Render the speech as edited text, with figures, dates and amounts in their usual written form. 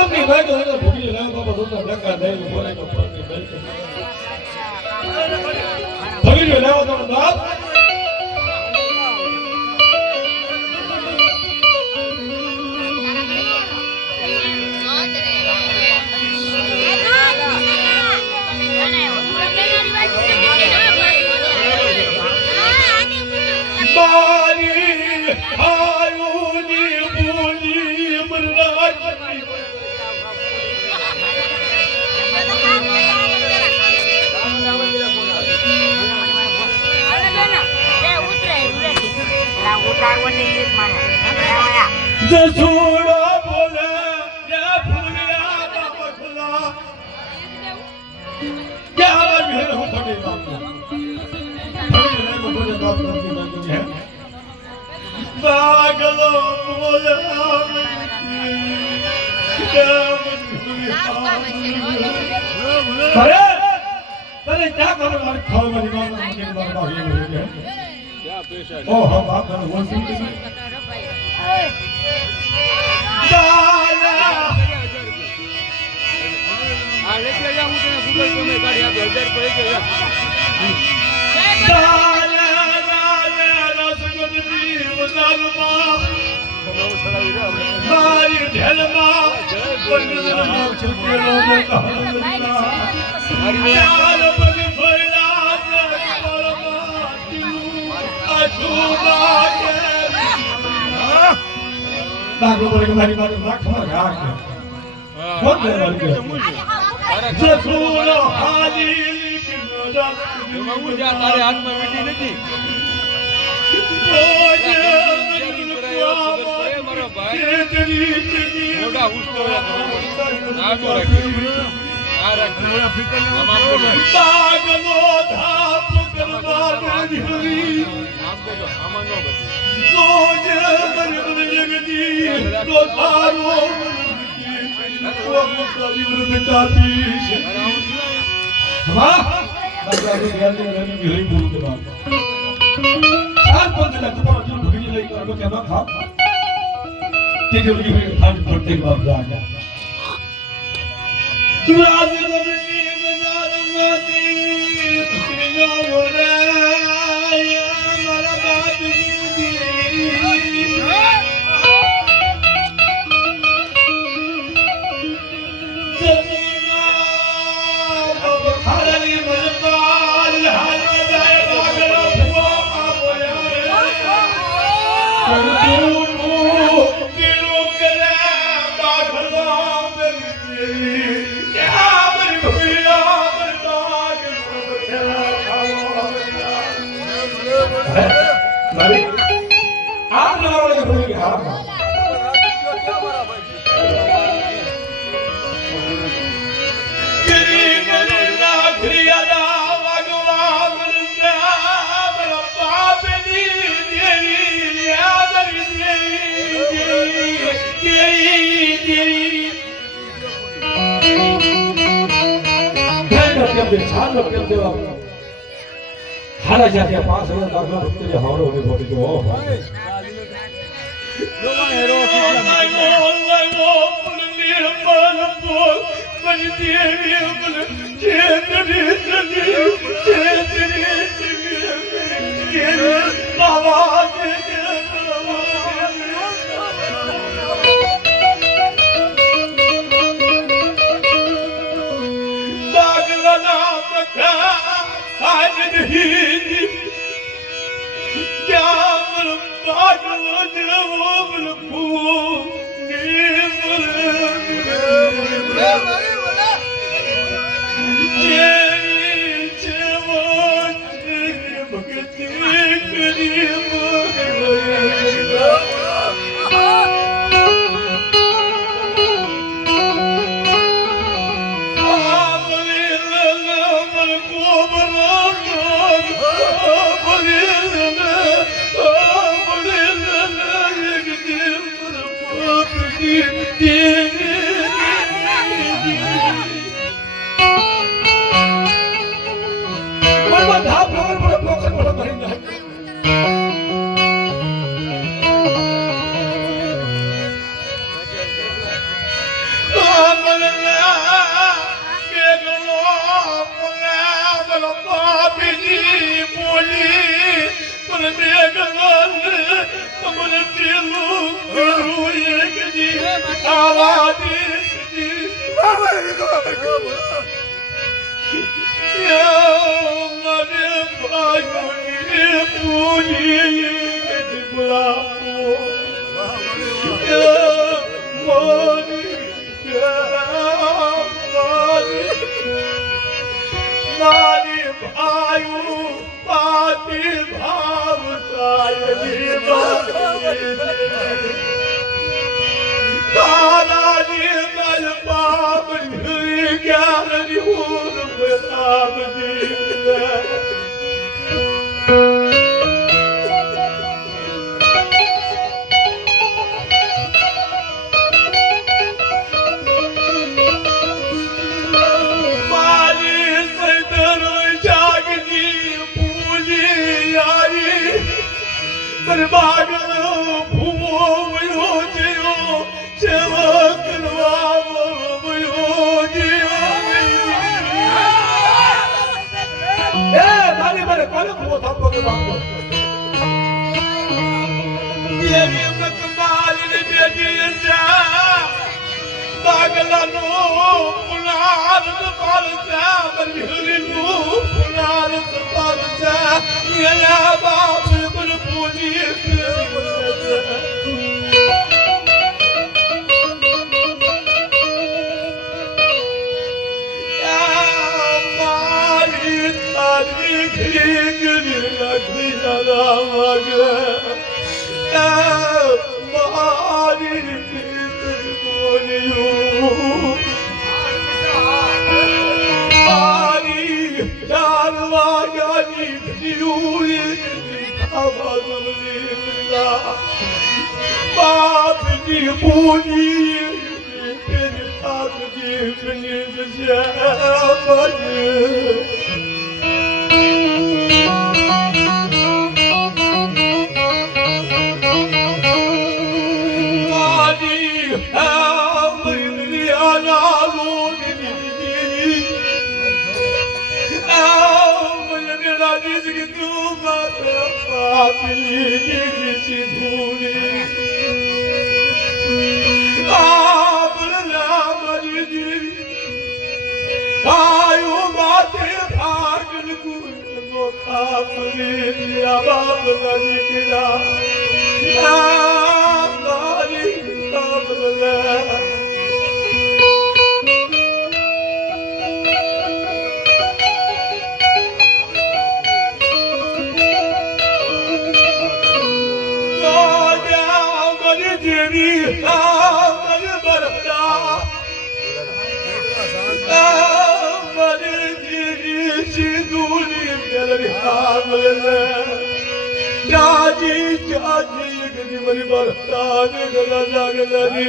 ગામની ભાઈ તો ભૂલી લાવ બાબા તો ધક્કા દે બોલે તો ભૂલી લાવ તો બાપ જસુડો બોલે યા ફૂલિયા બાપખલા ક્યાં ભેર હું પડી બાપુ બોલે બાપ નથી બાકી હે પાગલો બોલે અરે અરે क्या करो यार खाओ मेरी मां मुझे बाबा ये है क्या पेशा ओ हम बाप का वो सुन दाला आ लेके जा હું તને ગૂગલ પે માં કાઢી આપે 1000 પડી ગયા દાલા દાલા રસગુલ્લી વસાલમાં મારી ઢેલમાં બંદનો છુપેલો મે કહા ચાલ બગ ભોલા અજુબા કે દાગો બોલે કે મારી બાજુ ના ખબર આ કે કોણ બોલે જે ફૂલો હાલી કિનો જા હું જા તારે હાથમાં વીટી નથી મારો ભાઈ મોડા ઉસ્તો આ તો આ રાખોડા ફિકર બાગનો ધાપ કરવા દીધી આમ તો આમાં નો બચે રોજ ગરીબ જગતી તો તારો ઓ મુકરી વૃતા પીશ વાહ બાગાની ગેલી રમી ગઈ બોલ કે બાપ સાત પંચ લખ પર જો ભગી લઈ કરો કે ના ખા કે જો લઈ ખાન પડતે બાપ જા રાજ ગરી બજાર માંથી નો બોલાય મારા બાપ हारा जाते 5000 दाखला तेरे हारो होने बोली जो हो लोगों हेरो वो निर्मल बोल मन देवी बोल चेतरी चेतरी बाबा आज नहीं क्या मर पागल जरो बलपू ने बोला ये चेवो भक्ति करी તમને મેઘનાલ તમને તેલું કરું એક જી આવા દેશજી મને ભાઈઓની પૂજી ગુલાબો મારી ભાઈ પાટી ભાવ તારાની મલ પાપ જ્ઞાનની ઊર પ્રતાપ બાગલો ભૂવો વયો જીવો સેવા કરવા વયો જીવો એ મારી મારે કોને ભૂવો થાપો કે બાગલો દેવી મકમાલી બેજી જા બાગલાનો પુનાર પાલતા બરહરીનો પુનાર પાલતા યલા બાપ પર પૂજી મારી તારી ઘડી લગી જરા મગે મારી બોલ્યું મારી ચાલવા ગાની જીવી બાપની પૂજી આપની ભાઈઓ માથે ભાગલ ગુનો ખાપરે બાબલા નીકળ્યા મારી બાબલા Jadi jadi gadi mari barta de gala lagla ni